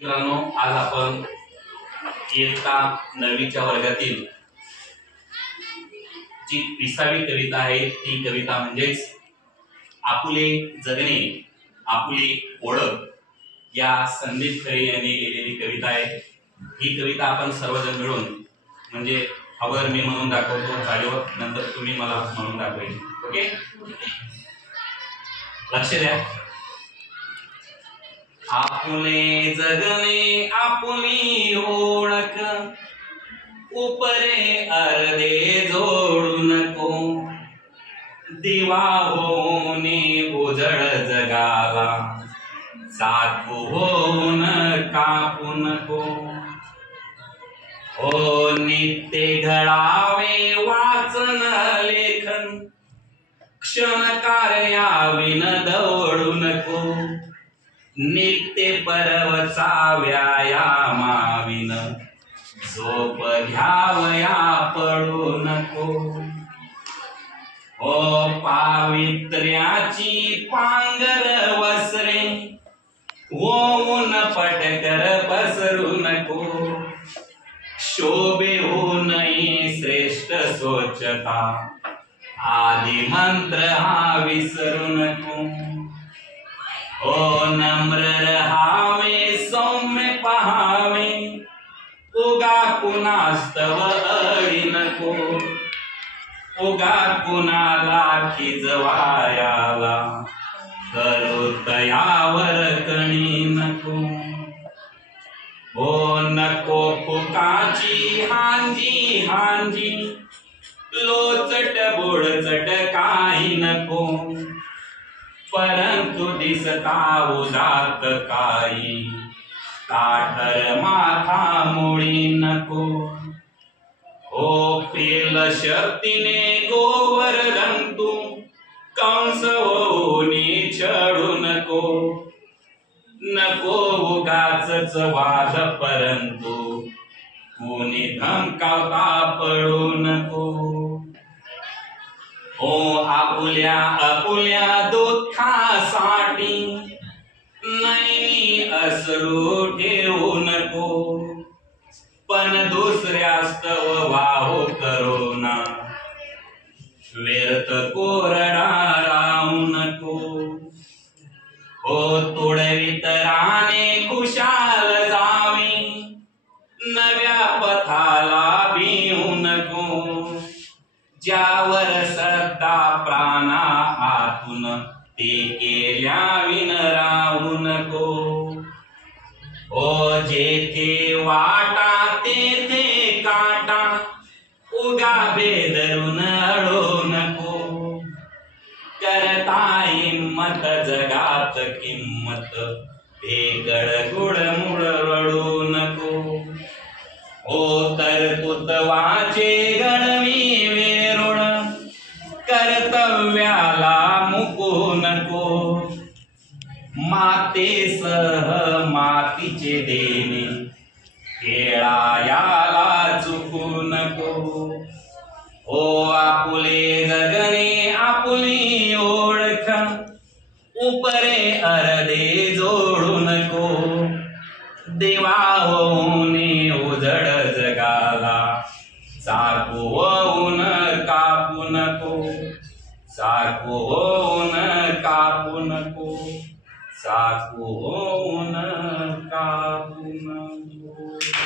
मित्रांनो, आज आपण इयत्ता 9वीच्या वर्गातील जी 20वी कविता आहे ती कविता म्हणजेच आपुले जगणे आपुली ओळख या संदीप खरे यांनी लिहिलेली कविता आहे। ही कविता आपण सर्वजण मिळून म्हणजे अगोदर मी म्हणून दाखवतो चालीवर, नंतर तुम्ही मला म्हणून दाखवायचे। ओके, लक्ष द्या। आपुले जगणे आपुली ओळख उपरे अर्धे जोडू नको, दिवा होऊने उजळ जगाला साथू होऊन कापू नको। ओ नित्य घडावे वाचन लेखन, क्षण कार्याविन दौडू नको, नित्य परवचा व्यायामाविन झोप घ्यावया पडू नको। ओ पावित्र्याची पांगर वसरे होऊन पटकर पसरू नको, शोभे होऊ नये श्रेष्ठ स्वच्छता आदि मंत्र हा विसरू नको। ओ नम्र रहावे सौम्य पहावे, उगा कुणास्तव अडी नको, उगा कुणाला खिजवायाला करू तयावर कणी नको। ओ नको फुकाची हांजी हांजी, लोचट बोळचट काही नको, परंतु दिसता उदात काही ताठर माथा मुळी नको। ओ पेल शक्तीने गोवर्धन तू कंस होऊनी छळू नको, नको उगाचच वाद परंतु कोणी धमकावता पडू नको। ओ आपुल्या आपुल्या दुःखासाठी नैनी अश्रू ठेवू नको, पण दुसऱ्यास्तव वाहू करुणा व्यर्थ कोरडा राहू नको। ओ तुडवित राणे खुशाल जावी, नव्या पथाला भिवू नको, ज्यावर सत्ता प्राणा आतून ते केल्या विन राहू नको। ओ जेथे वाटा तेथे काटा, उगा बेदरून अडू नको, करता हिम्मत जगात किंमत भेकड गुडमुड रडू नको। ओ तरतुत्वाचे गणवी वेरुळ कर्तव्याला मुकू नको, मातेसह मातीचे देणे खेळायाला चुकू नको। ओ आपुले जगणे आपुली ओळख उपरे अर्धे जोडू नको, दिवा होऊने उजळ जगाला सारखू होऊन कापू नको, सारखू होऊन कापू नको, सारखू होऊन कापू नको।